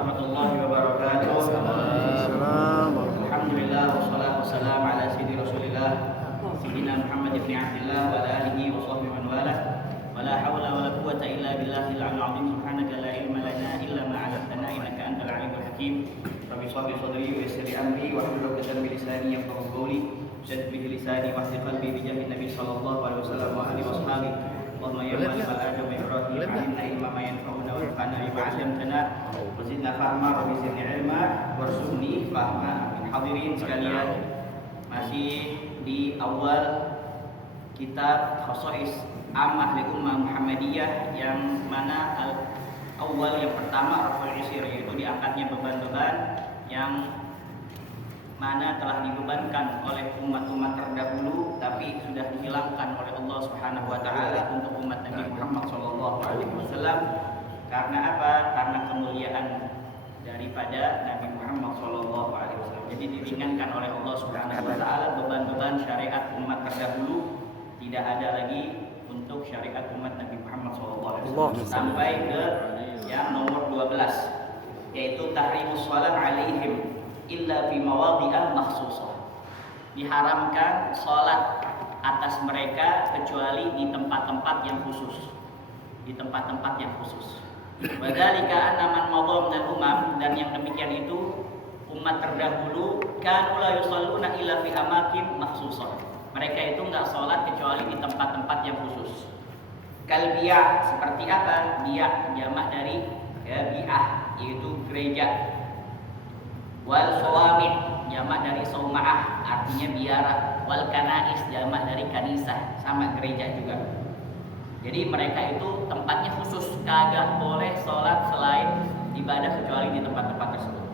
warahmatullahi wabarakatuh. Alhamdulillah wassalatu wassalamu ala sayyidi Rasulillah sayyidina Muhammad ibn Abdullah wa ala alihi wa sahbihi man wala. Wala hawla wala quwwata illa billahil aliyyil azim. Subhanaka la ilma lana illa ma 'allamtana innaka antal alimul hakim. Rabbi shrah li sadri wa yassir li amri wa hlul 'uqdatam min lisani yafqahu qawli. Shadd bihi lisani wa hdil qalbi bi jahi Nabi sallallahu alaihi wasallam wa alihi washabihi. Allahumma ya ma'al adam wa ibrahim 'allimna ilma ma yanfa'una wa anfa'na bima 'allamtana wa zidna fahma wa zidna ilma warzuqni fahma. Hadirin sekalian, masih di awal kitab Khosais Ammah li Ummah Muhammadiyah, yang mana awal yang pertama raful isir, yaitu diangkatnya beban-beban yang mana telah dibebankan oleh umat-umat terdahulu tapi sudah dihilangkan oleh Allah Subhanahu wa taala untuk umat Nabi Muhammad sallallahu alaihi wasallam. Karena apa? Karena kemuliaan daripada Nabi Muhammad sallallahu alaihi wasallam. Jadi diringankan oleh Allah Subhanahu wa taala beban-beban syariat umat terdahulu, tidak ada lagi untuk syariat umat Nabi Muhammad sallallahu alaihi wasallam. Sampai ke yang nomor 12, yaitu tahrimus shalah alaihim illa fi mawadhi'ah makhsusah. Diharamkan salat atas mereka kecuali di tempat-tempat yang khusus. Di tempat-tempat yang khusus. Wa dzalika anna man madha minal umam, dan yang demikian itu umat terdahulu kanu la yusalluna illa fi amakin makhsusah. Mereka itu enggak salat kecuali di tempat-tempat yang khusus. Kalbiyah, seperti apa? Dia jamak dari bi'ah, yaitu gereja. Wal sawami', jamak dari sauma'ah, artinya biara. Wal kanais, jamak dari kanisah, sama gereja juga. Jadi mereka itu tempatnya khusus, kagak boleh sholat selain ibadah kecuali di tempat-tempat tersebut.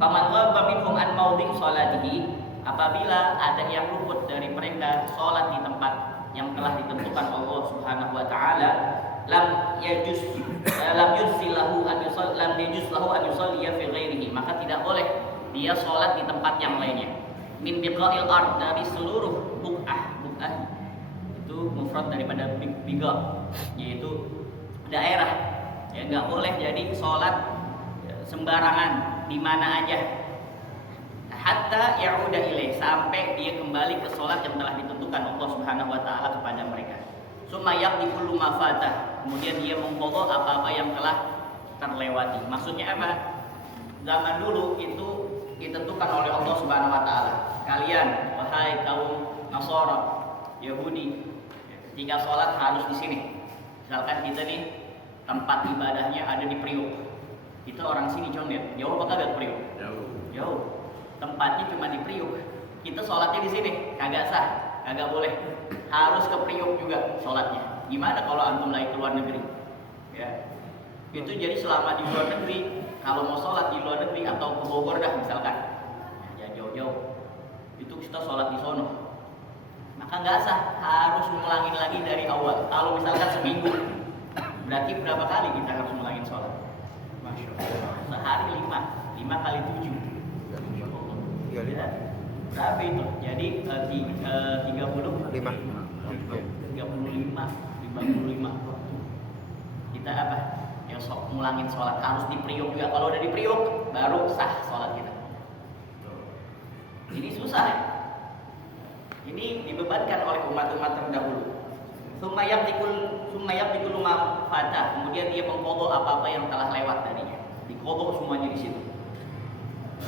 Faman ghabba minhum an maudhi' sholatihi, apabila ada yang luput dari mereka sholat di tempat yang telah ditentukan Allah Subhanahu wa taala, lam yajuz lahu an yusalli fi ghairihi, maka tidak boleh dia sholat di tempat yang lainnya. Min biqa'il ard, dari seluruh buq'ah itu mufrad daripada biqa, yaitu daerah. Ya, nggak boleh jadi sholat sembarangan di mana aja. Hatta ya'uda ilaih, sampai dia kembali ke sholat yang telah ditentukan Allah Subhanahu wa taala kepada mereka. Summa yaqdi kullu ma fatah, kemudian dia mengqadha apa-apa yang telah terlewati. Maksudnya apa? Zaman dulu itu ditentukan oleh Allah Subhanahu wa taala. Kalian wahai kaum Nasara, Yahudi, ketika sholat harus di sini. Misalkan kita nih tempat ibadahnya ada di Priok. Kita orang sini condet, jauh apa kagak Priok? Jauh. Tempatnya cuma di Priok. Kita sholatnya di sini, kagak sah, kagak boleh. Harus ke Priok juga sholatnya. Gimana kalau antum lagi keluar negeri? Ya. Itu jadi selama di luar negeri, kalau mau sholat di luar negeri atau ke Bogor dah misalkan, ya jauh-jauh, itu kita sholat di sono, maka nggak sah, harus ngulangin lagi dari awal. Kalau misalkan seminggu, berarti berapa kali kita harus ngulangin sholat? Masya Allah. Sehari 5 kali 7. Ya, berapa itu? Jadi 55 waktu. Kita apa? Ya sok ngulangin sholat, harus di Priok juga. Kalau udah di Priok baru sah sholat kita. Ini susah ya? Ini dibebankan oleh umat-umat terdahulu. Summa yaqtikul ma fatah, kemudian dia mengqadha apa-apa yang telah lewat darinya. Diqadha semuanya di situ.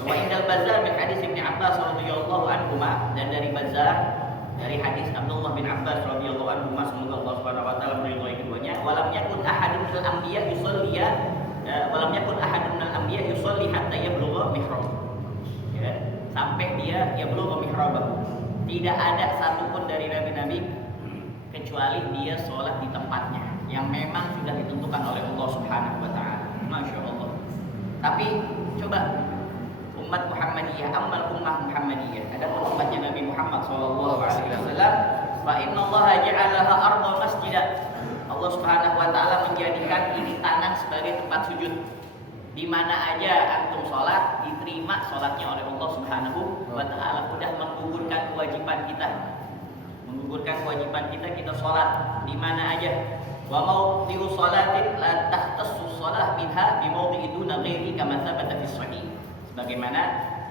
Wa indal Bazzar min hadis Ibnu Abbas radhiyallahu anhu, dan dari Bazzar dari hadis Abdullah bin Abbas radhiyallahu anhu, semoga Allah Subhanahu wa taala meridhai keduanya, walam yakun ahadun minal anbiya yusalli hatta yablugha mihrab. Ya, sampai dia yablugha mihrab. Tidak ada satupun dari nabi-nabi kecuali dia sholat di tempatnya yang memang sudah ditentukan oleh Allah Subhanahu wa taala. Masya Allah. Tapi coba umat Muhammadiyah, amal ummah Muhammadiyah, ada umatnya Nabi Muhammad sallallahu alaihi wasallam, fa innallaha ja'alaha ardha masjidan. Allah Subhanahu wa taala menjadikan ini tanah sebagai tempat sujud. Di mana aja antum sholat, diterima sholatnya oleh Allah Subhanahu wa taala. Sudah menggugurkan kewajiban kita. Kita sholat di mana aja. Wa maudi'u sholatin la tahtassu shalah minha bi mawdi'i duna ghairi kama thabata fi sahih. Sebagaimana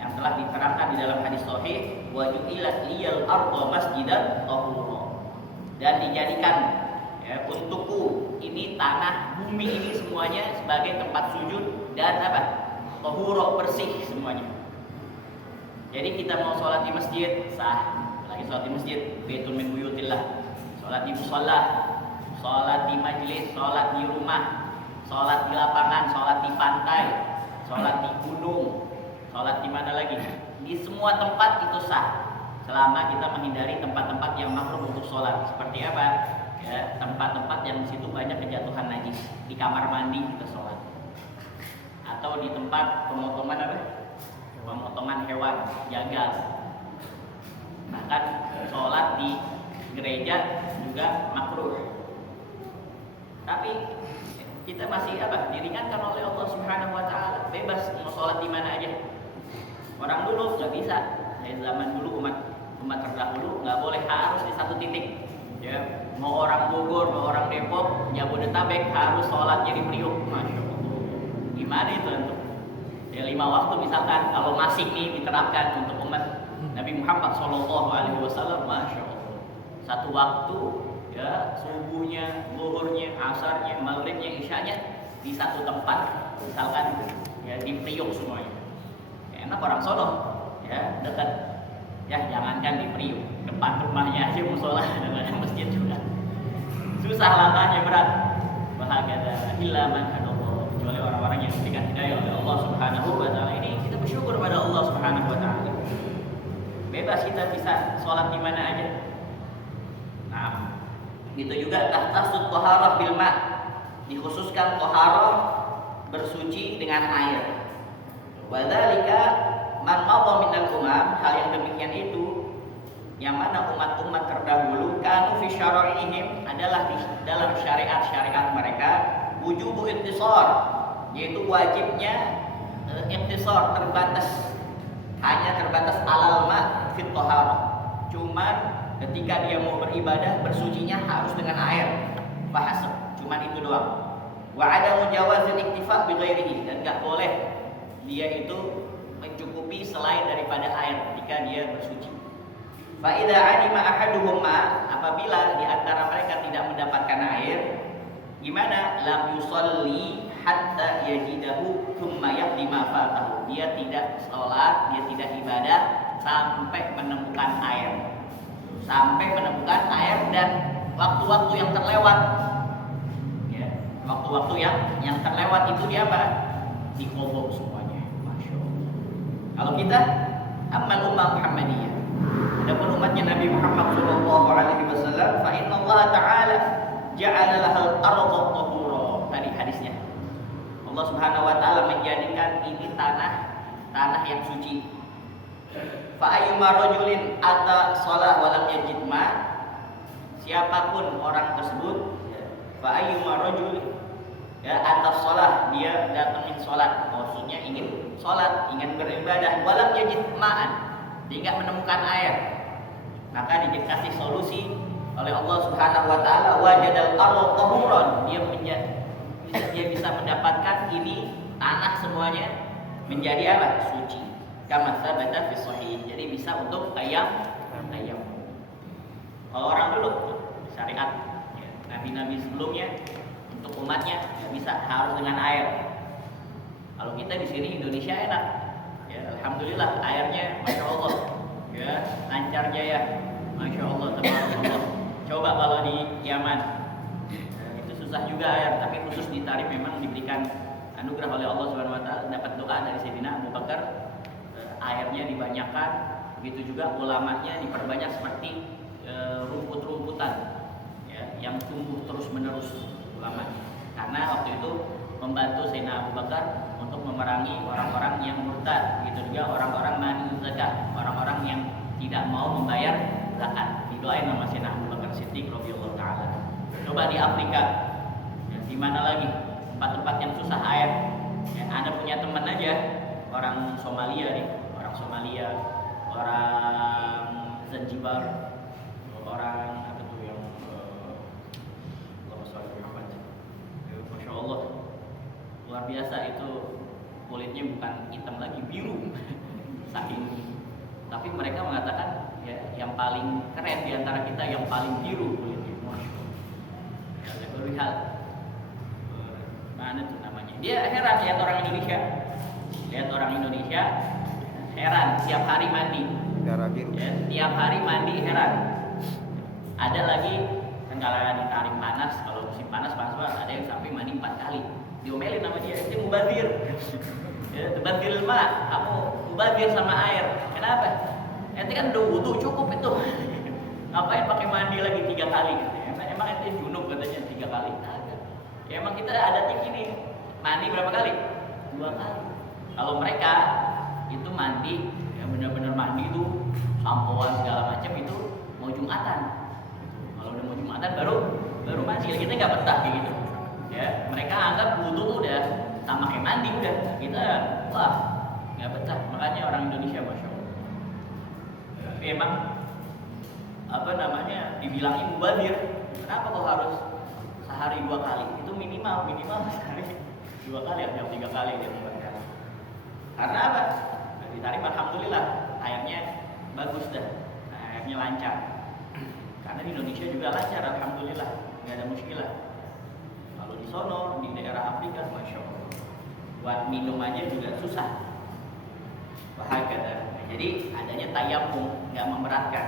yang telah diterangkan di dalam hadis sahih, wa ju'ilat liyal ardu masjidan tahura. Dan dijadikan untukku ini tanah bumi ini semuanya sebagai tempat sujud dan apa? Tahura, bersih semuanya. Jadi kita mau sholat di masjid sah, lagi sholat di masjid baitun min buyutillah, sholat di musholla, sholat di majlis, sholat di rumah, sholat di lapangan, sholat di pantai, sholat di gunung, sholat di mana lagi? Di semua tempat itu sah, selama kita menghindari tempat-tempat yang makruh untuk sholat. Seperti apa? Ya, tempat-tempat yang di situ banyak kejatuhan najis. Di kamar mandi kita sholat, atau di tempat pemotongan apa? Pemotongan hewan, jagal. Bahkan sholat di gereja juga makruh. Tapi kita masih apa? Diringankan oleh Allah Subhanahu wa taala, bebas mau sholat di mana aja. Orang dulu nggak bisa. Dari zaman dulu umat terdahulu nggak boleh, harus di satu titik. Ya, mau orang Bogor, mau orang Depok, Jabodetabek harus sholatnya di Priok. Masya Allah. Gimana itu untuk? Ya 5 waktu misalkan, kalau masih nih diterapkan untuk umat Nabi Muhammad SAW, Masya Allah. Satu waktu, ya subuhnya, zuhurnya, asarnya, maghribnya, isyanya di satu tempat, misalkan ya di Priok semuanya. Ya, enak orang sono, ya dekat. Ya jangankan di Priok, depan rumahnya aja musola dengan masjid juga. Susah langkahnya, berat. Bahagada illa man hadallah, kecuali orang-orang yang diberikan hidayah oleh Allah Subhanahu wa taala. Ini kita bersyukur pada Allah Subhanahu wa taala. Bebas kita bisa sholat di mana aja. Nah, itu juga tahtasut thaharah bil ma', dikhususkan thaharah bersuci dengan air. Wa dzalika man madha minal umam, hal yang demikian itu yang mana umat-umat terdahulu kanu fi syara'ihim, adalah di dalam syariat-syariat mereka wujubu intisar, yaitu wajibnya intisar, hanya terbatas alal ma fit thaharah. Cuman ketika dia mau beribadah, bersucinya harus dengan air. Bahasa cuman itu doang. Wa ada mujawazil iktifa bi ghairihi, dan enggak boleh dia itu mencukupi selain daripada air ketika dia bersuci. Fa idza alima ahaduhum ma, apabila di antara mereka tidak mendapatkan air, gimana? Lam yusalli hatta yajidahu thumma yaqdi ma fatahu. Dia tidak salat, dia tidak ibadah sampai menemukan air. Sampai menemukan air dan waktu-waktu yang terlewat. Ya, waktu-waktu yang terlewat itu dia apa? Diqodho semuanya. Masya Allah. Kalau kita ammal ummah Muhammadiyah, adapun umatnya Nabi Muhammad sallallahu alaihi wasallam, fa inna Allah taala ja'ala lahal arda tahura. Tadi hadisnya. Allah Subhanahu wa taala menjadikan ini tanah yang suci. Fa ayyuma rajulin ata shalah wa lam yajid ma, siapapun orang tersebut, fa ayyuma rajulin ya atas sholat, dia datangin sholat, maksudnya ingin sholat, ingin beribadah, walam yajid ma'an, dia nggak menemukan air, maka dikasih solusi oleh Allah Subhanahu wa taala, wajadal arda tahuran, dia bisa mendapatkan ini tanah semuanya menjadi apa? Suci. Kama sabata fi sahih. Jadi bisa untuk tayammum. Kalau orang dulu syariat ya, nabi-nabi sebelumnya untuk umatnya nggak bisa, harus dengan air. Kalau kita di sini Indonesia enak, ya alhamdulillah airnya masya Allah, ya lancar jaya, masya Allah, tabarakallah. Coba kalau di Yaman, itu susah juga air, tapi khusus di Tarif memang diberikan anugerah oleh Allah Subhanahu Wa Taala, dapat doa dari Sayyidina Abu Bakar, airnya dibanyakan, begitu juga ulamanya diperbanyak seperti rumput-rumputan, ya, yang tumbuh terus menerus. Karena waktu itu membantu Sayyidina Abu Bakar untuk memerangi orang-orang yang murtad, begitu juga orang-orang mani zakat, orang-orang yang tidak mau membayar zakat. Didoain sama Sayyidina Abu Bakar Siddiq radhiyallahu taala. Coba di Afrika, ya, di mana lagi tempat-tempat yang susah air. Ya, Anda punya teman aja orang Somalia nih, orang Zanzibar, orang Allah, luar biasa itu, kulitnya bukan hitam lagi, biru. Saking, tapi mereka mengatakan ya yang paling keren di antara kita yang paling biru kulitnya. Ya, lihat mana tuh namanya? Dia heran lihat orang Indonesia. Lihat orang Indonesia heran tiap hari mandi. Ya, tiap hari mandi heran. Ada lagi kan kalau ditarik panas, kalau musim panas banget, ada yang sampai mandi 4 kali. Diomelin sama dia, itu mubazir. Ya, mubazir ma, kamu mubazir sama air. Kenapa? Ente kan udah wudu cukup itu. Ngapain pakai mandi lagi 3 kali? Emang ente junub katanya 3 kali? Agak. Ya emang kita adatnya gini, mandi berapa kali? 2 kali. Kalau mereka itu mandi, ya benar-benar mandi itu sampoan segala macam itu mau Jumatan. Kalau udah mau Jumatan baru mandi. Kita nggak betah kayak gitu. Ya, mereka anggap wudu tuh udah sama kayak mandi udah. Kita wah nggak betah. Makanya orang Indonesia masya Allah. Tapi emang apa namanya dibilangin mubazir. Kenapa kok harus sehari 2 kali? Itu minimal sehari 2 kali atau 3 kali dia mubazir. Karena apa? Ditarik alhamdulillah airnya bagus dah, airnya lancar. Karena di Indonesia juga lancar alhamdulillah, nggak ada muskilah. Kalau di sono di daerah Afrika masya Allah, buat minum aja juga susah. Bahagia. Jadi adanya tayamum nggak memberatkan.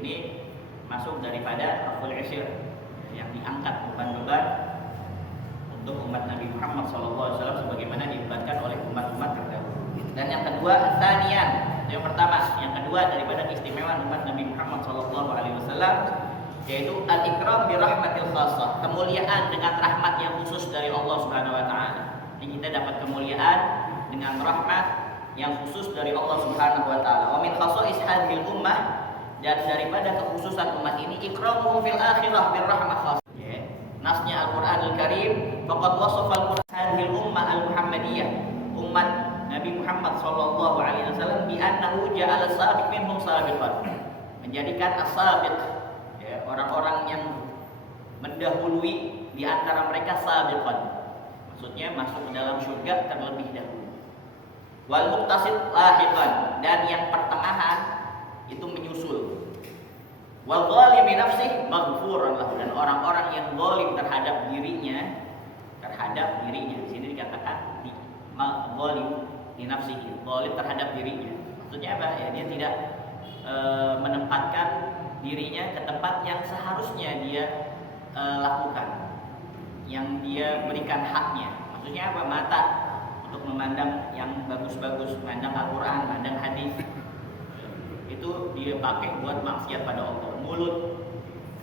Ini masuk daripada Raful Isir yang diangkat beban-beban untuk umat Nabi Muhammad SAW sebagaimana dibebankan oleh umat-umat terdahulu. Dan yang kedua, tanian. Yang pertama, yang kedua daripada keistimewaan umat Nabi Muhammad SAW yaitu al-ikram bi rahmatil khassah, kemuliaan dengan rahmat yang khusus dari Allah Subhanahu wa taala. Ini kita dapat kemuliaan dengan rahmat yang khusus dari Allah Subhanahu wa taala. Wa min khassais hadhil ummah, dan daripada kekhususan umat ini ikramuhum fil akhirah bir rahmah khassah. Nasnya Al-Qur'anul Karim, faqad wasafa al-Qur'an hadhil ummah al-Muhammadiyah, umat Nabi Muhammad sallallahu alaihi wasallam bi annahu ja'ala sabiq minhum sabiqan, menjadikan as-sabiq ya, orang-orang yang mendahului di antara mereka sabiqan, maksudnya masuk ke dalam surga terlebih dahulu. Wal muqtasid lahiqan, dan yang pertengahan itu menyusul. Wal zalimi nafsihi maghfuran lahu, dan orang-orang yang zalim terhadap dirinya di sini dikatakan di zalim di nafsihi, zalim terhadap dirinya. Maksudnya apa? Ya, dia tidak menempatkan dirinya ke tempat yang seharusnya dia lakukan, yang dia berikan haknya. Maksudnya apa? Mata untuk memandang yang bagus-bagus, memandang Al-Quran, memandang hadis, itu dia pakai buat maksiat pada Allah. Mulut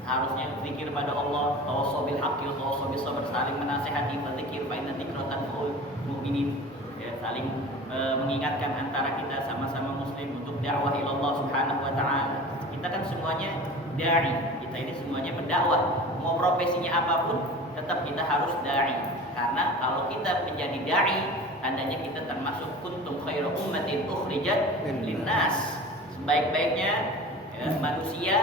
harusnya zikir pada Allah, tawassaw bil haqqi wa tawassaw bis sabr, saling menasihati, berzikir fa inna dzikra tanfa'ul mu'minin. Ya, saling mengingatkan antara kita sama-sama muslim untuk dakwah ila Allah Subhanahu wa taala. Kita kan semuanya dai, kita ini semuanya mendakwah. Mau profesinya apapun tetap kita harus dai. Karena kalau kita menjadi dai, tandanya kita termasuk kuntum khairu ummatin ukhrijat linnas, sebaik-baiknya manusia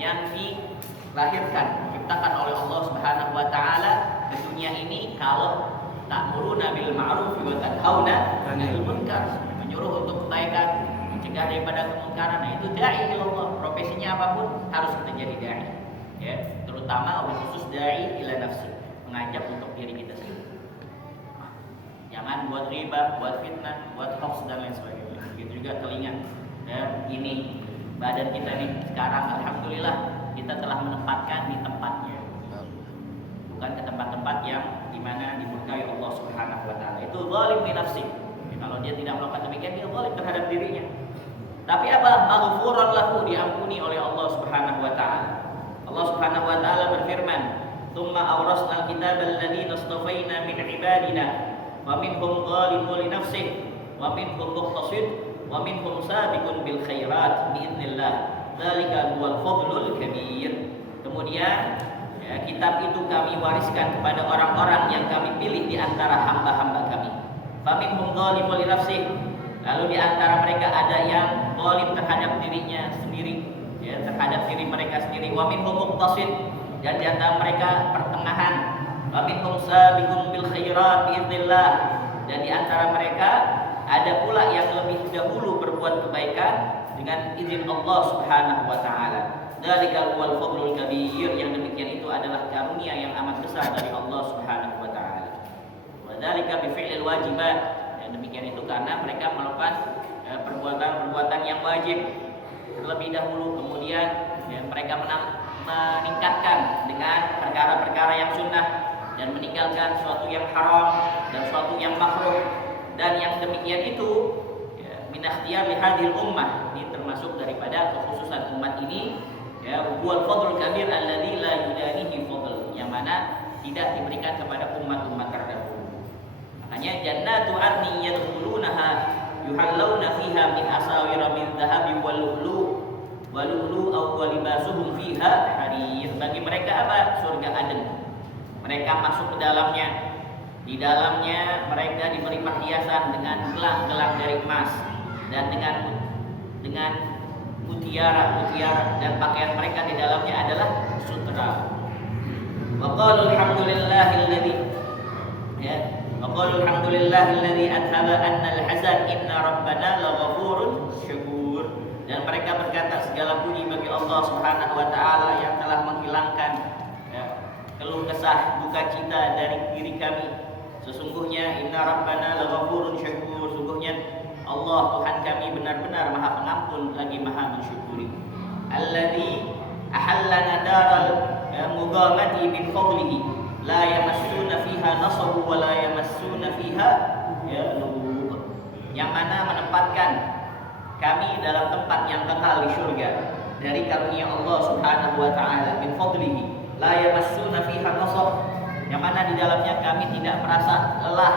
yang dilahirkan, diciptakan oleh Allah Subhanahu wa taala ke dunia ini. Kalau ta'muruna bil ma'ruf wa tanhauna 'anil munkar, menyuruh untuk kebaikan, mencegah daripada kemungkaran, nah itu dai ila Allah. Profesinya apapun harus kita jadi dai. Ya, terutama khusus dai ila nafsi, mengajak untuk diri kita sendiri. Jangan buat riba, buat fitnah, buat hoax dan lain sebagainya. Begitu juga telinga. Dan ini badan kita ini sekarang alhamdulillah kita telah menempatkan di tempatnya, bukan ke tempat-tempat yang dimana dimurkai Allah Subhanahu wa taala. Itu zalim li nafsi. Kalau dia tidak melakukan demikian, dia zalim terhadap dirinya. Tapi apa? Maghfuran lahu, diampuni oleh Allah Subhanahu wa taala. Allah Subhanahu wa taala berfirman, "Tsumma awrasnal kitaba alladziina istafaina min ibadina wa minhum zalimun li nafsihi wa minhum muqtasid wa minhum sabiqun bil khairat biidznillah dzalika huwal fadlul kabir." Kemudian ya, kitab itu kami wariskan kepada orang-orang yang kami pilih di antara hamba-hamba kami. Faminhum zalimun li nafsihi, lalu di antara mereka ada yang zalim terhadap dirinya sendiri, ya, terhadap diri mereka sendiri. Wa minhum muqtasid, dan di antara mereka pertengahan, Wa minhum sabiqun bil khairat biidznillah. Dan di antara mereka ada pula yang lebih dahulu berbuat kebaikan dengan izin Allah Subhanahu wa taala. Dzalikal huwal fadlul kabir. Yang demikian itu adalah karunia yang amat besar dari Allah Subhanahu wa taala. Wa dzalika bi fi'lil wajibat. Dan demikian itu karena mereka melakukan perbuatan-perbuatan yang wajib terlebih dahulu, kemudian mereka meningkatkan dengan perkara-perkara yang sunnah dan meninggalkan sesuatu yang haram dan sesuatu yang makruh. Dan yang demikian itu min ikhtiyar li hadhil ummah, ini termasuk daripada kekhususan umat ini, huwal fadlul kabir alladzi la yudanihi fadl, yang mana tidak diberikan kepada umat-umat terdahulu. Makanya jannatu adni yadkhulunaha yuhallawna fiha min asawira min dhahabin wal lu'lu aw libasuhum fiha harir. Bagi mereka apa? Surga Aden. Mereka masuk ke dalamnya. Di dalamnya mereka diberi perhiasan dengan gelang-gelang dari emas dan dengan mutiara dan pakaian mereka di dalamnya adalah sutra. Wa qalu alhamdulillahilladzi adhaba annal hazan inna rabbana laghafurun syakur. Dan mereka berkata, segala puji bagi Allah Subhanahu wa taala yang telah menghilangkan keluh kesah duka cita dari diri kami. Sesungguhnya inna rabbana laghafurun syakur. Sungguhnya Allah Tuhan kami benar-benar Maha Pengampun lagi Maha mensyukuri. Alladzi ahallana daral mughamati min fadlihi la yamassuna fiha nasab wa la yamassuna fiha lughub. Yang mana menempatkan kami dalam tempat yang kekal di surga dari karunia Allah Subhanahu wa taala, min fadlihi la yamassuna fiha nasab, yang mana di dalamnya kami tidak merasa lelah,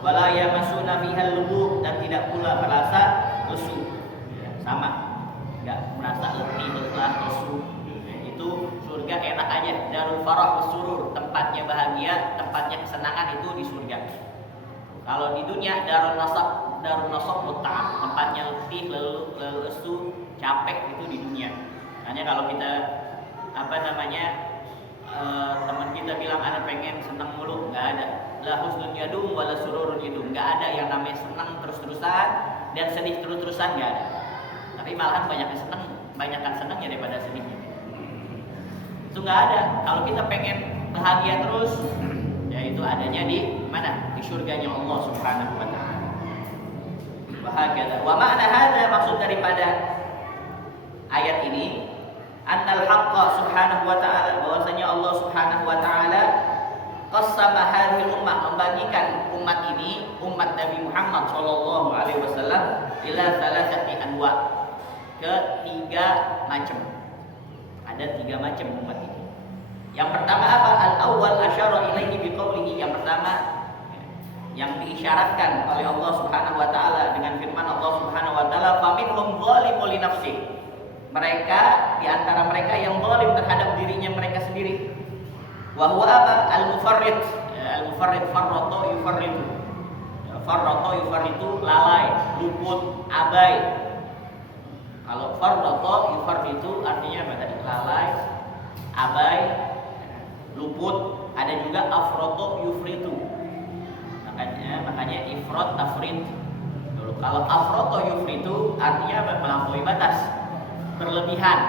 wala yamassuna fiha lughub, dan tidak pula merasa lesu. Sama, enggak merasa letih, lelah, lesu. Itu surga enak aja, darul farah wasurur, tempatnya bahagia, tempatnya kesenangan itu di surga. Kalau di dunia darul nasab mut'ah, tempatnya letih, lesu, capek itu di dunia. Hanya kalau kita teman kita bilang anak pengen senang mulu, nggak ada. La husnul yadum wala sururun yadum, nggak ada yang namanya senang terus-terusan dan sedih terus-terusan, nggak ada. Tapi malahan banyakkan senangnya daripada sedihnya. Itu nggak ada. Kalau kita pengen bahagia terus, ya itu adanya di mana? Di surganya Allah Subhanahu wa taala. Bahagia. Wa ma'na hadza, maksud daripada ayat ini, annal haqqa subhanahu wa ta'ala, bahwasanya Allah Subhanahu wa ta'ala qassama hadhil ummah, membagikan umat ini, umat Nabi Muhammad sallallahu alaihi wasallam, ila thalathati anwa, ke 3 macam. Ada 3 macam umat ini. Yang pertama apa? Al-awwal asyara ilaihi biqaulihi, yang pertama yang diisyaratkan oleh Allah Subhanahu wa taala dengan firman Allah Subhanahu wa taala, faminhum zalimun li nafsihi. Mereka, di antara mereka yang zalim terhadap dirinya mereka sendiri. Wa huwa apa? Al-mufarrid. Al-mufarrid farrata yufarridu. Farrata yufarridu, lalai, luput, abai. Kalau farrata yufarridu artinya apa tadi? Lalai, abai, luput. Ada juga afrata yufridu. Makanya ifrat tafrid. Kalau afrata yufridu artinya apa? Melampaui batas, berlebihan.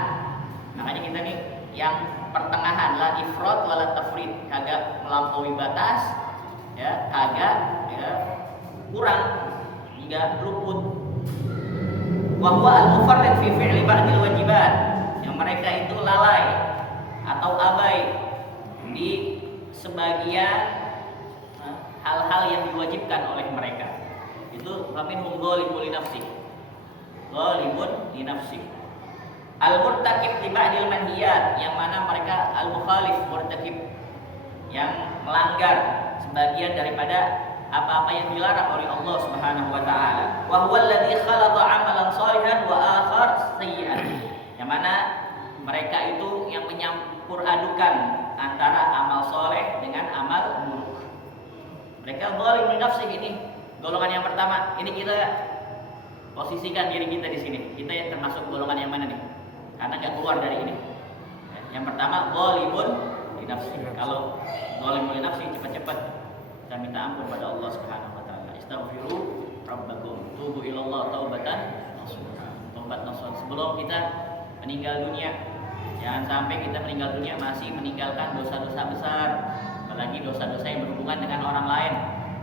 Makanya kita nih yang pertengahan, la ifrat wala tafrid, kagak melampaui batas, ya, kagak kurang, hingga luput. Wa huwa al-mufarrid fi fi'li ba'dil wajibat, yang mereka itu lalai atau abai di sebagian hal-hal yang diwajibkan oleh mereka. Itu faminhum zalimun li nafsihi. Zalimun li nafsihi. Al-murtakib li ba'dil manhiyat, yang mana mereka al-mukhalif, murtakib, yang melanggar sebagian daripada apa-apa yang dilarang oleh Allah Subhanahu wa taala. Wa huwa alladzi khalaqa 'amalan shalihan wa akhar sayyi'an. Yang mana mereka itu yang menyampur adukan antara amal soleh dengan amal buruk. Mereka zalim li nafsihi, ini golongan yang pertama. Ini kita posisikan diri kita di sini. Kita yang termasuk golongan yang mana nih? Karena nggak keluar dari ini. Yang pertama zalimun li nafsi. Kalau zalim li nafsi, cepat-cepat kita minta ampun pada Allah Subhanahu wa taala. Istaghfiru rabbakum, tubu ilallah taubatan nasuha. Taubat nasuha. Sebelum kita meninggal dunia, jangan sampai kita meninggal dunia masih meninggalkan dosa-dosa besar, apalagi dosa-dosa yang berhubungan dengan orang lain,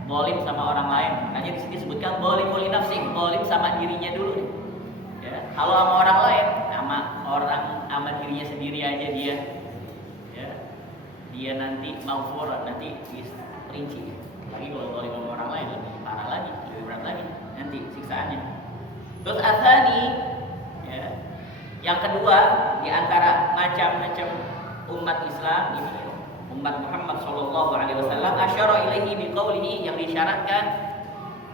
zalim sama orang lain. Makanya di sini disebutkan zalim li nafsi, zalim sama dirinya dulu. Ya, kalau sama orang lain, sama dirinya sendiri aja dia, ya, dia nanti maghfur, nanti rinci. Lagi kalau zalim sama orang lain lebih parah lagi, lebih berat lagi nanti siksaannya. Terus atsani, ya, yang kedua di antara macam-macam umat Islam ini, umat Muhammad sallallahu alaihi wasallam, asyara ilaihi biqaulihi, yang disyaratkan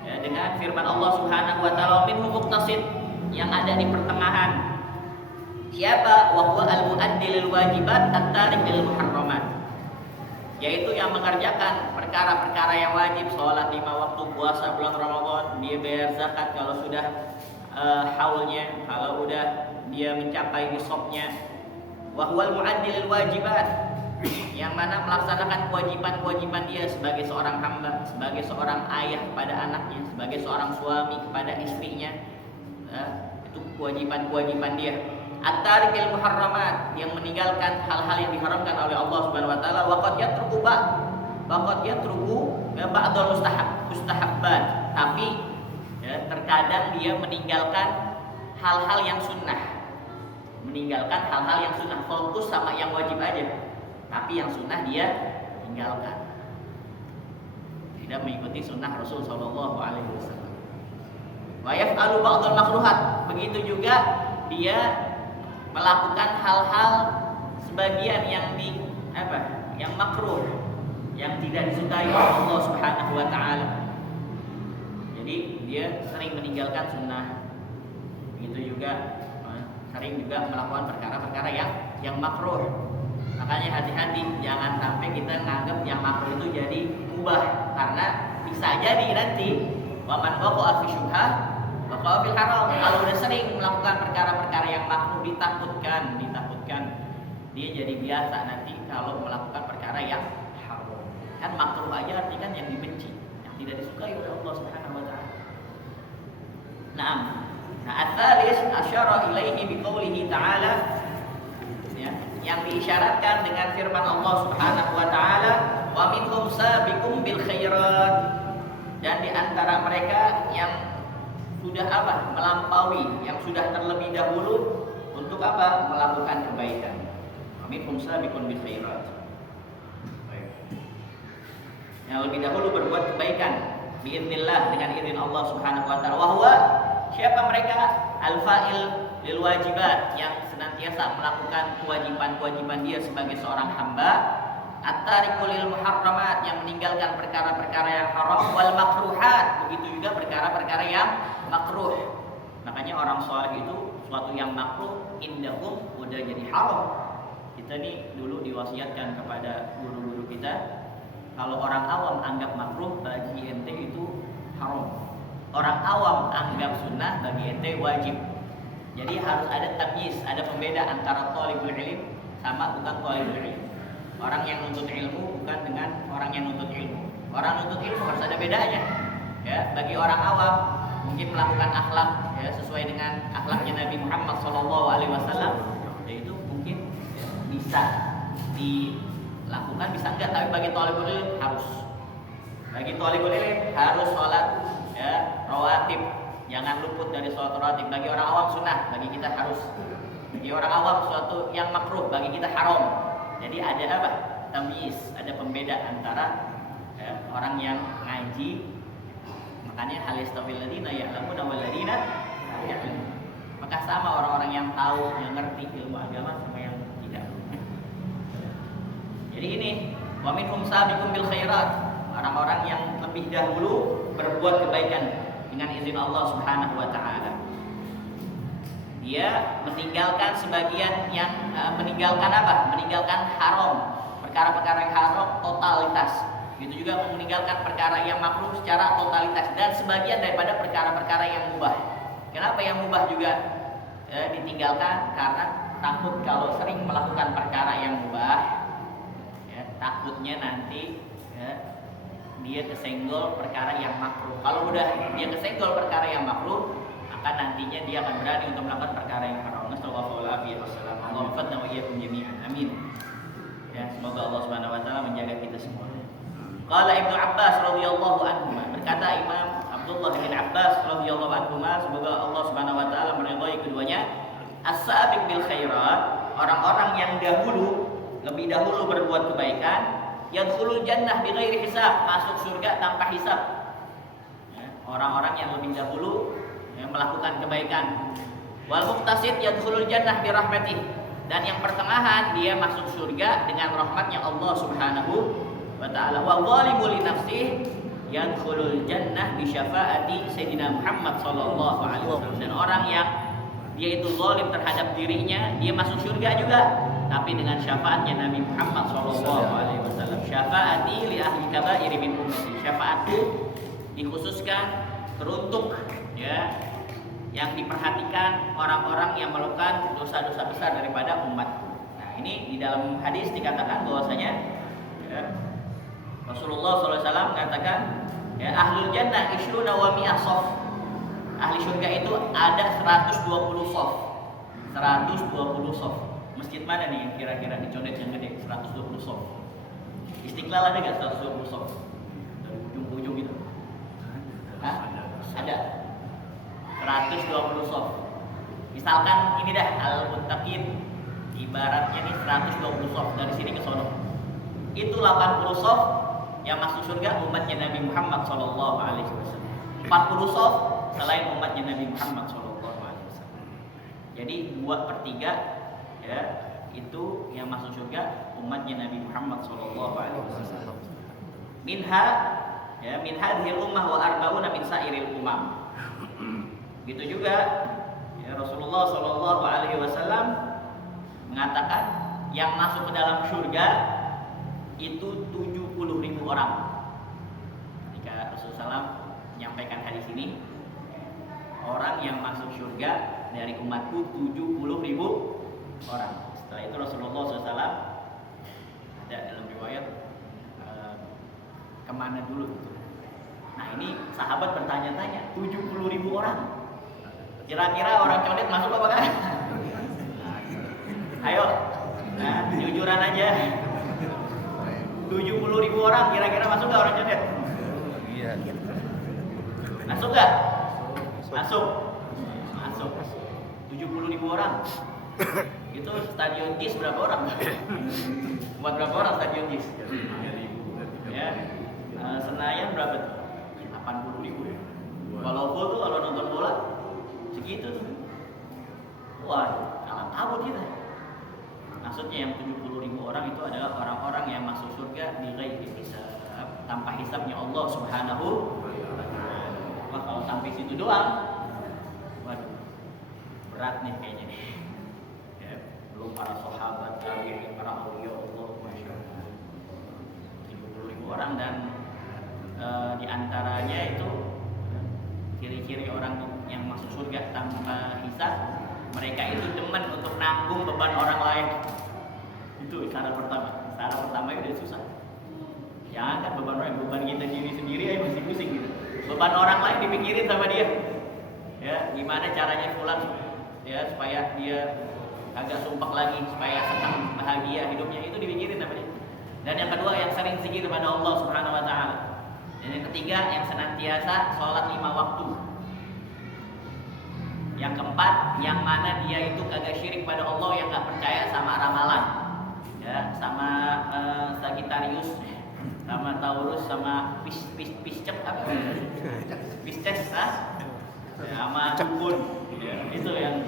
ya, dengan firman Allah Subhanahu wa taala, minhum muqtasid, yang ada di pertengahan. Siapa? Wa huwa al-mu'addil wajibat at-tarik lil muharramat, yaitu yang mengerjakan perkara-perkara yang wajib, sholat 5 waktu, puasa bulan Ramadan, dia bayar zakat kalau sudah haulnya, kalau udah dia mencapai nisabnya. Wa huwal mu'addil wajibat, yang mana melaksanakan kewajiban-kewajiban dia sebagai seorang hamba, sebagai seorang ayah kepada anaknya, sebagai seorang suami kepada istrinya. Itu kewajiban-kewajiban dia. At-tarikil muharramat, yang meninggalkan hal-hal yang diharamkan oleh Allah Subhanahu wa taala. Wa qad yatruku ba'dul mustahabbat, tapi ya, terkadang dia meninggalkan hal-hal yang sunnah. Meninggalkan hal-hal yang sunnah, fokus sama yang wajib aja, tapi yang sunnah dia tinggalkan. Tidak mengikuti sunnah Rasul sallallahu alaihi wasallam. Wa yaf'alu ba'dul makruhat, begitu juga dia melakukan hal-hal sebagian yang yang makruh, yang tidak disukai oleh Allah Subhanahu wa taala. Jadi dia sering meninggalkan sunnah. Begitu juga sering juga melakukan perkara-perkara yang makruh. Makanya hati-hati, jangan sampai kita nganggap yang makruh itu jadi mubah, karena bisa jadi nanti wa man waqa'a fi syubhah waqa'a fil haram. Kalau udah sering melakukan perkara-perkara yang makruh, ditakutkan dia jadi biasa nanti kalau melakukan perkara yang haram. Kan makruh aja artinya kan yang dibenci, yang tidak disukai oleh Allah Subhanahu wa taala. Naam. At-tsalis asyara ilaihi biqaulihi ta'ala, ya, yang diisyaratkan dengan firman Allah Subhanahu wa taala, wa minhum sabiqum bil khairat, dan di antara mereka yang sudah melampaui, yang sudah terlebih dahulu untuk melakukan kebaikan. Wa minhum sabiqun bil khairat, yang lebih dahulu berbuat kebaikan biiznillah, dengan izin Allah Subhanahu wa taala. Wa huwa, siapa mereka? Al-fa'il lil wajibat, yang senantiasa melakukan kewajiban-kewajiban dia sebagai seorang hamba. At-tariku lil muharramat, yang meninggalkan perkara-perkara yang haram. Wal makruhat, begitu juga perkara-perkara yang makruh. Makanya orang saleh itu suatu yang makruh indahum udah jadi haram. Kita nih dulu diwasiatkan kepada guru-guru kita, kalau orang awam anggap makruh, bagi ente itu haram. Orang awam anggap sunnah, bagi ente wajib. Jadi harus ada tamyiz, ada pembeda antara thalibul ilm sama bukan thalibul ilm. Orang yang nuntut ilmu bukan dengan orang yang nuntut ilmu. Orang nuntut ilmu harus ada bedanya. Ya, bagi orang awam mungkin melakukan akhlak ya, sesuai dengan akhlaknya Nabi Muhammad SAW, yaitu mungkin ya, bisa dilakukan, bisa enggak, tapi bagi thalibul ilm harus. Bagi thalibul ilm harus sholat ya, rawatib, jangan luput dari sholat rawatib. Bagi orang awam sunnah, bagi kita harus. Bagi orang awam suatu yang makruh, bagi kita haram. Jadi ada tamyiz, ada pembeda antara ya, orang yang ngaji. Makanya hal yastawil ladina ya'lamuna wal ladina la ya'lamun. Maka sama orang-orang yang tahu, yang ngerti ilmu agama sama yang tidak. Jadi ini wa minhum sabiqum bil khairat, orang-orang yang lebih dahulu berbuat kebaikan dengan izin Allah Subhanahu wa taala. Dia meninggalkan sebagian yang meninggalkan meninggalkan haram, perkara-perkara yang haram totalitas. Begitu juga meninggalkan perkara yang makruh secara totalitas, dan sebagian daripada perkara-perkara yang mubah. Kenapa yang mubah juga ditinggalkan? Karena takut kalau sering melakukan perkara yang mubah takutnya nanti ya, dia kesenggol perkara yang makruh. Kalau udah dia kesenggol perkara yang makruh, maka nantinya dia akan berani untuk melakukan perkara yang haram. Nasallallahu alaihi wasallam. Allahumma fadna wa iyyakum jami'an. Amin. Ya, semoga Allah Subhanahu wa taala menjaga kita semua. Qala Ibnu Abbas radhiyallahu anhu, berkata Imam Abdullah bin Abbas radhiyallahu anhu, semoga Allah Subhanahu wa taala meridhai keduanya, as-sabiq bil khairat, orang-orang yang lebih dahulu berbuat kebaikan, yadkhulul jannah bighairi hisab, masuk surga tanpa hisab. Ya, orang-orang yang lebih dahulu melakukan kebaikan. Wal muqtasid yadkhulul jannah birahmatih, dan yang pertengahan dia masuk surga dengan rahmatnya Allah Subhanahu wa taala. Wa zalimu li nafsihi yadkhulul jannah bi syafaati sayyidina Muhammad sallallahu alaihi wasallam. Dan orang yang dia itu zalim terhadap dirinya, dia masuk surga juga, tapi dengan syafaatnya Nabi Muhammad sallallahu alaihi wasallam. Syafaati li ahli kabair min ummati. Syafaatku dikhususkan teruntuk ya yang diperhatikan orang-orang yang melakukan dosa-dosa besar daripada umatku. Nah, ini di dalam hadis dikatakan bahwasanya ya, Rasulullah SAW mengatakan ya, ahlul jannah ishruna wa mi'ah shaf. Ahli surga itu ada 120 shaf. 120 shaf. Masjid mana nih yang kira-kira dicondet yang gede? 120 shaf. Istiqlal ada enggak 120 shaf? Dari ujung ke ujung gitu. Hah? Ada. 120 shaf. Misalkan ini dah al-muttaqin, ibaratnya nih 120 shaf dari sini ke sono. Itu 80 shaf yang masuk surga umatnya Nabi Muhammad sallallahu alaihi wasallam. 40 shaf selain umatnya Nabi Muhammad sallallahu alaihi wasallam. Jadi 2/3 ya itu yang masuk surga umatnya Nabi Muhammad sallallahu alaihi wasallam. Minha ya min hadhil ummah wa arba'una min sairil umam. Gitu juga ya, Rasulullah sallallahu alaihi wasallam mengatakan yang masuk ke dalam surga itu 70.000 orang. Ketika Rasulullah SAW menyampaikan hadis ini, orang yang masuk surga dari umatku 70.000 orang. Setelah itu Rasulullah SAW ada dalam riwayat kemana dulu gitu. Nah ini sahabat bertanya-tanya, 70.000 orang. Kira-kira orang condet masuk apa kan? Ayo, nah, jujuran aja. 70.000 orang kira-kira masuk gak orang condet? Iya. Masuk gak? Masuk. 70.000 orang. Itu stadion JIS berapa orang? Buat berapa orang stadion JIS? Ya, Senayan berapa? 80.000 ya. Kalau full tuh kalau nonton bola segitu tuh. Wah, kalah kabut kita. Maksudnya yang 70.000 orang itu adalah orang-orang yang masuk surga di ghairi hisab, tanpa hisabnya Allah Subhanahu wa taala. Wah, kalau sampai situ doang, waduh, berat nih kayaknya nih. Ya, belum para sahabat, tabi'in, para auliya Allah, masyaallah. 70.000 orang dan di antaranya itu ciri-ciri orang yang masuk surga tanpa hisab, mereka itu demen untuk nanggung beban orang lain. Itu syarat pertama. Syarat pertama itu udah susah. Jangan kan beban kita sendiri aja masih pusing gitu. Beban orang lain dipikirin sama dia. Ya, gimana caranya fulan ya supaya dia agak sumpah lagi, supaya senang bahagia hidupnya, itu dipikirin sama dia. Dan yang kedua yang sering zikir kepada Allah Subhanahu wa taala. Dan yang ketiga yang senantiasa sholat 5 waktu. Yang keempat, yang mana dia itu kagak syirik pada Allah, yang gak percaya sama ramalan, ya, sama Sagittarius, sama Taurus, sama Pisces, sama dukun. Ya, itu yang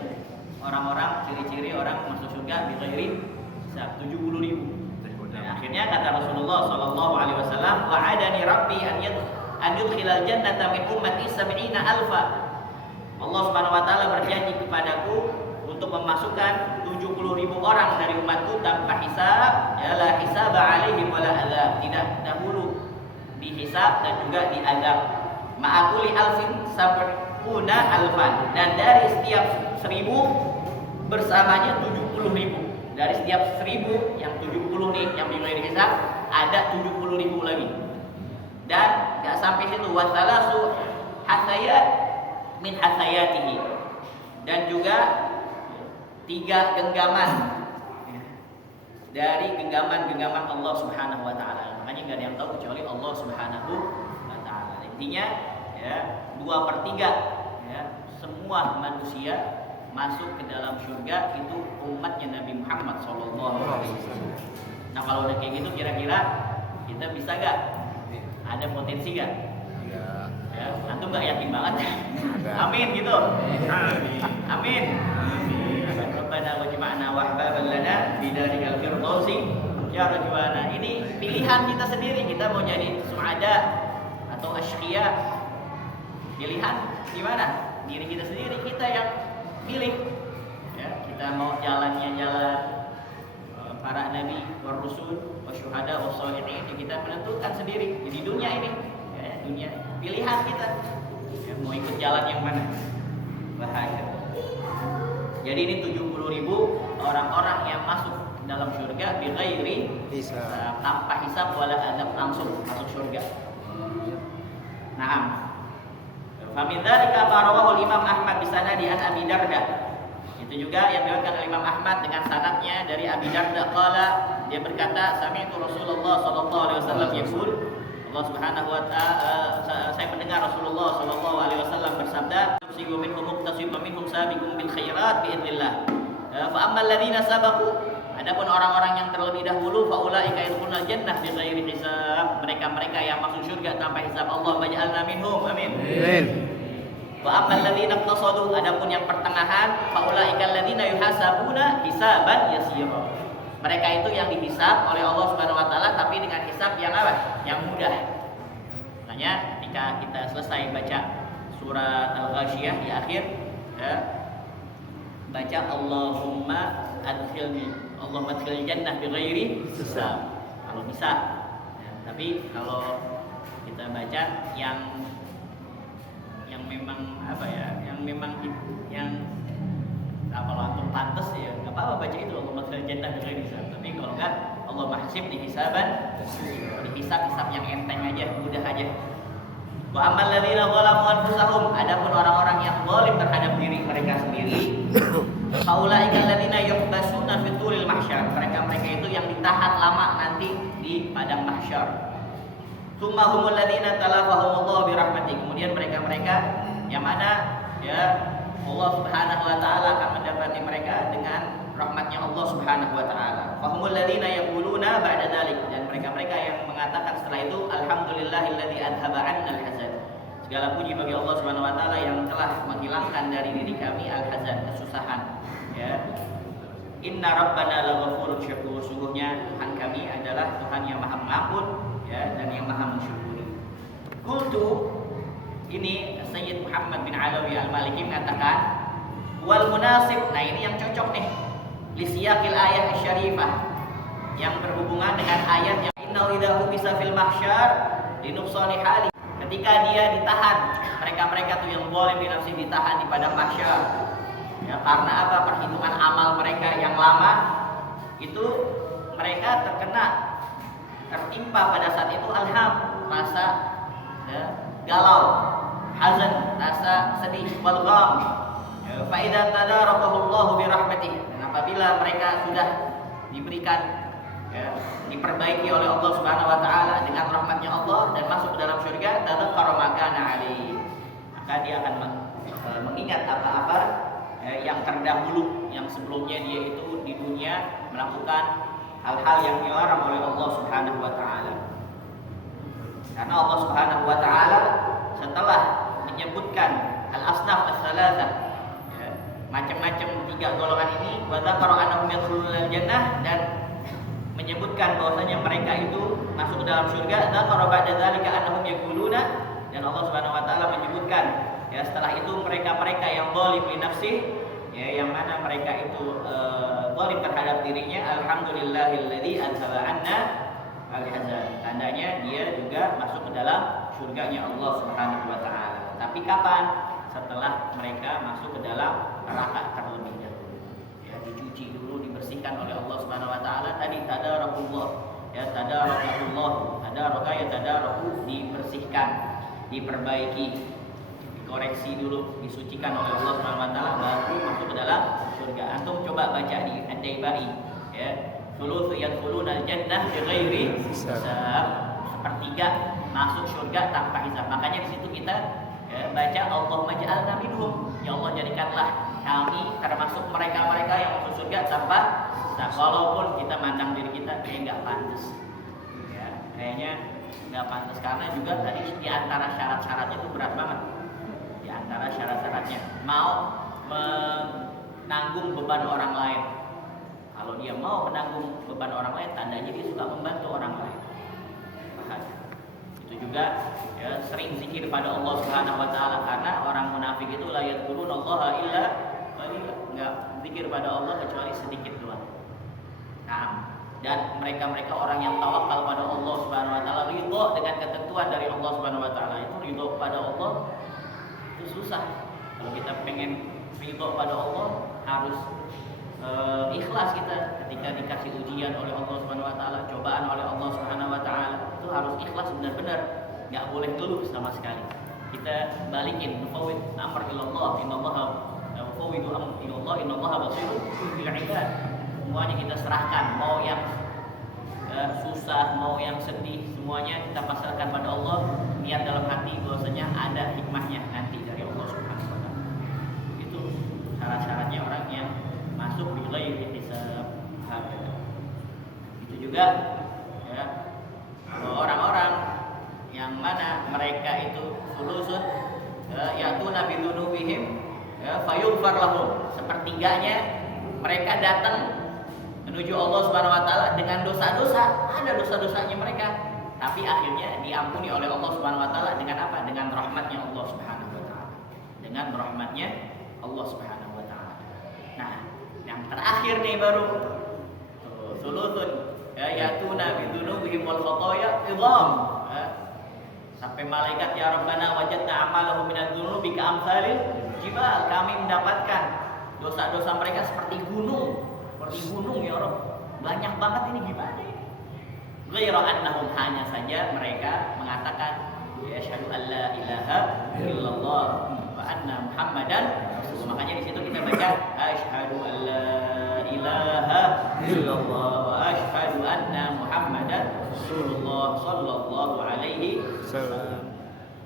orang-orang ciri-ciri orang masuk surga bighairi hisab 70.000. Nah, akhirnya kata Rasulullah sallallahu alaihi wasallam, wa'adani rabbi an yudkhilal jannata min ummati 70.000. Allah Subhanahu wa taala berjanji kepadaku untuk memasukkan 70.000 orang dari umatku tanpa hisab, ya la hisaba alaihim wala azab, tidak dahulu dihisab dan juga diazab. Ma'akuli alfin sab'una alfan, dan dari setiap 1.000 bersamanya 70.000. Dari setiap 1.000 yang 70 nih yang bighairi hisab, ada 70.000 lagi. Dan gak sampai situ, wasalasu hasayat min hasayatihi, dan juga 3 genggaman dari genggaman Allah Subhanahu wa taala. Makanya enggak ada yang tahu kecuali Allah Subhanahu wa taala. Intinya ya, 2/3 ya, semua manusia masuk ke dalam surga itu umatnya Nabi Muhammad sallallahu alaihi wasallam. Nah, kalau udah kayak gitu kira-kira kita bisa gak? Ada potensi gak? Ya, antum gak yakin banget? Amin gitu. Amin. Rabbana wajma'na wahbaban lana bidarikal firdausi ya rajwana. Ini pilihan kita sendiri, kita mau jadi suada atau asyqiya. Pilihan gimana? Diri kita sendiri, kita yang pilih. Ya, kita mau jalannya jalan para nabi, war rusul, wasyuhada, wassalihin, kita menentukan sendiri di dunia ini. Ya, dunia pilihan kita. Ya, mau ikut jalan yang mana? Bahaya. Jadi ini 70.000 orang-orang yang masuk dalam surga bighairi hisab, tanpa hisab wala adab, langsung masuk surga. Naam. Famin dzalika rawahu Imam Ahmad bi sanadi an Abi Darda. Itu juga yang diriwayatkan oleh Imam Ahmad dengan sanadnya dari Abi Darda qala, dia berkata, sami'tu Rasulullah sallallahu alaihi wasallam yaqul, Allah Subhanahu wa taala, saya mendengar Rasulullah sallallahu alaihi wasallam bersabda, "Yusibu minhum muqtasim wa minhum sabiqun bil khairat bi idznillah. Fa ammal ladzina sabaqu, adapun orang-orang yang terlebih dahulu, fa ulaika yadkhulul jannah bi ghairi hisab." Mereka yang masuk surga tanpa hisab. Allah maj'alna minhum. Amin. Amin. Wa ammal ladzina qasadu, adapun yang pertengahan, fa ulaika alladzina yuhasabuna hisaban yasira. Mereka itu yang dihisab oleh Allah Subhanahu wa taala, tapi dengan hisab yang apa? Yang mudah. Makanya ketika kita selesai baca surat Al-Ghasyiyah di akhir ya, baca Allahumma adkhilni jannah bighairi hisab. Kalau bisa. Ya, tapi kalau kita baca yang memang apa ya? Yang kalau antum pantas ya nggak apa-apa baca itu Allah masuk jannah bighairi hisab. Tapi kalau enggak Allah mahsib di hisaban, di hisab yang enteng aja, mudah aja. Wa ammal ladzina zalamu anfusahum, adapun orang-orang yang zalim terhadap diri mereka sendiri, faulaika alladzina yuhbasuna fi turil mahsyar. Mereka itu yang ditahan lama nanti di padang mahsyar. Tsumma humul ladzina talafahumullahu bi rahmatihi. Kemudian mereka yang mana ya Allah Subhanahu wa taala akan mendapati mereka dengan rahmatnya Allah Subhanahu wa taala. Fahumul ladzina yaquluna ba'da dzalik, dan mereka yang mengatakan setelah itu, alhamdulillahilladzi adhaba 'anna al-hazan. Segala puji bagi Allah Subhanahu wa taala yang telah menghilangkan dari diri kami al-hazan, kesusahan. Ya. Inna rabbana laghafurun syakur. Sungguhnya Tuhan kami adalah Tuhan yang Maha Pengampun ya, dan yang Maha mensyukuri. Qultu, ini Sayyid Muhammad bin Alawi Al-Maliki mengatakan wal munasib. Nah, ini yang cocok nih lisiyaqil ayat syarifah, yang berhubungan dengan ayat yang innahu idza bisa fil mahsyar linuqsani hali. Ketika dia ditahan, mereka tuh yang boleh binafsi ditahan di padang mahsyar. Ya, karena apa? Perhitungan amal mereka yang lama itu mereka tertimpa pada saat itu alham, rasa ya, galau, hazan, rasa sedih, walgham. Fa idza tadarakahu bi rahmatih. Dan apabila mereka sudah diberikan ya, diperbaiki oleh Allah Subhanahu wa taala dengan rahmatnya Allah dan masuk ke dalam surga, tadzakara makana ali. Maka dia akan mengingat apa-apa yang terdahulu, yang sebelumnya dia itu di dunia melakukan hal-hal yang dilarang oleh Allah Subhanahu wa taala. Karena Allah Subhanahu wa taala setelah menyebutkan al-asnaf ats-tsalatsah ya, macam-macam 3 golongan ini, wa dzakara annahum yadkhulunal jannah, dan menyebutkan bahwasanya mereka itu masuk ke dalam surga, dzakara ba'da dzalika annahum yaquluna, dan Allah Subhanahu wa taala menyebutkan ya setelah itu mereka yang zalim li nafsi, ya, yang mana mereka itu zalim terhadap dirinya, alhamdulillahilladzi adhaba 'anna al-hazan. Tandanya dia juga masuk ke dalam surganya Allah Subhanahu wa taala. Tapi kapan? Setelah mereka masuk ke dalam neraka terlebih dahulu. Ya, dicuci dulu, dibersihkan oleh Allah Subhanahu wa taala. Tadi tadarakullah, ya tadarakahullah, tadaraka ya tadaraku, dibersihkan, diperbaiki, dikoreksi dulu, disucikan oleh Allah Subhanahu wa taala baru masuk ke dalam surga. Antum coba baca di Ad-Daibai ya, thulutsu yadkhuluna al-jannah bighairi hisab, sepertiga masuk surga tanpa hisab. Makanya di situ kita baca Allahumma ja'alna minhum, ya Allah jadikanlah kami termasuk mereka-mereka yang masuk surga tanpa hisab. Walaupun kita mandang diri kita kayak nggak pantas ya, kayaknya nggak pantas, karena juga tadi di antara syarat-syaratnya itu berat banget. Di antara syarat-syaratnya mau menanggung beban orang lain. Kalau dia mau menanggung beban orang lain, tandanya dia suka membantu orang lain. Bahaya. Itu juga ya, sering zikir pada Allah Subhanahu wa taala, karena orang munafik itu la yadhkurunallaha illa qalila, enggak zikir pada Allah kecuali sedikit doang. Nah, dan mereka-mereka orang yang tawakal pada Allah Subhanahu wa taala, ridho dengan ketentuan dari Allah Subhanahu wa taala. Itu ridho pada Allah itu susah. Kalau kita pengen ridho pada Allah harus ikhlas kita ketika dikasih ujian oleh Allah Subhanahu wa taala, cobaan oleh Allah Subhanahu wa taala, itu harus ikhlas benar-benar, enggak boleh geluh sama sekali. Kita balikin, nufawwid amr ilallah, innallaha nufawwidu amr ilallah, innallaha basirun bil ibad. Semuanya kita serahkan, mau yang susah, mau yang sedih, semuanya kita pasrahkan pada Allah. Niat dalam hati bahwasanya ada hikmahnya nanti dari Allah Subhanahu wa taala. Itu syarat-syaratnya orang yang masuk di ghairi hisab. Itu juga ya, orang-orang yang mana mereka itu sulusun ya'tuna bidunubihim fayughfar lahum, sepertiganya mereka datang menuju Allah Subhanahu wa taala dengan dosa-dosa, ada dosa-dosanya mereka, tapi akhirnya diampuni oleh Allah Subhanahu wa taala dengan apa? Dengan rahmatnya Allah Subhanahu wa taala. Dengan rahmatnya Allah Subhanahu wa taala. Nah, yang terakhir nih baru sulutun ya'tuna bidunubihim wal khataya idham. Sampai malaikat, ya Rabbana wajadna amalahu minadz dzunubi ka'amsalil jibal, kami mendapatkan dosa-dosa mereka seperti gunung. Seperti gunung ya Rabb. Banyak banget ini, gimana ini? Ghairu annahum, hanya saja mereka mengatakan asyhadu an la ilaha illallah wa anna muhammadan rasulullah. Makanya di situ kita baca asyhadu an la ilaha illallah wa asyhadu anna muhammadan rasulullah sallallahu alaihi wasallam.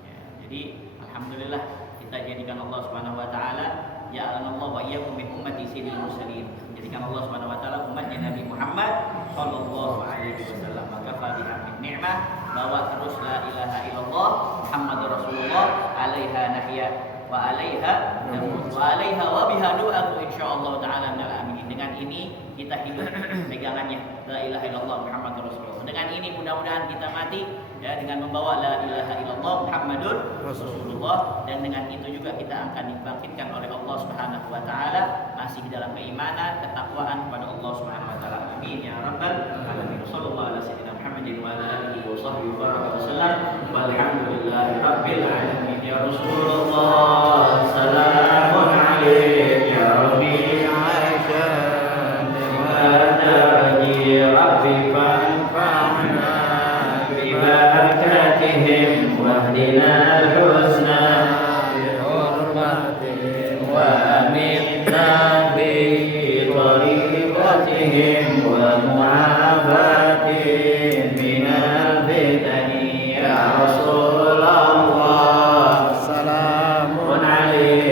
Ya, jadi alhamdulillah kita jadikan Allah Subhanahu wa taala ja'alanallahu wa iyyakum min ummati sayyidil mursalin. Jadikan Allah Subhanahu wa taala umatnya Nabi Muhammad sallallahu alaihi wasallam. Maka fadiha min ni'mah, bahwa terus la ilaha illallah Muhammadur Rasulullah, alaiha nahya wa alaiha namut wa alaiha wa biha du'atu insyaallah taala minal aminin. Dengan ini kita hidup pegangannya la ilaha illallah Muhammadur Rasulullah. Dengan ini mudah-mudahan kita mati ya dengan membawa la ilaha illallah Muhammadur Rasulullah, dan dengan itu juga kita akan dibangkitkan oleh Allah Subhanahu wa taala masih dalam keimanan, ketakwaan kepada Allah Subhanahu wa taala. Amin ya rabbal alamin. Sallallahu ala sayyidina Muhammadin wa ala alihi wa sahbihi wa sallam. Walhamdulillahi rabbil alamin. Ya Rasulullah salamun alayka ya rabbi aisyah wa taji rabbi fanfa'na bi barakatihim wahdina al-husna bi hurmatihim wa amitna bi tariqatihim wa mu'afatihim minal fitani ya Rasulullah salamun alayka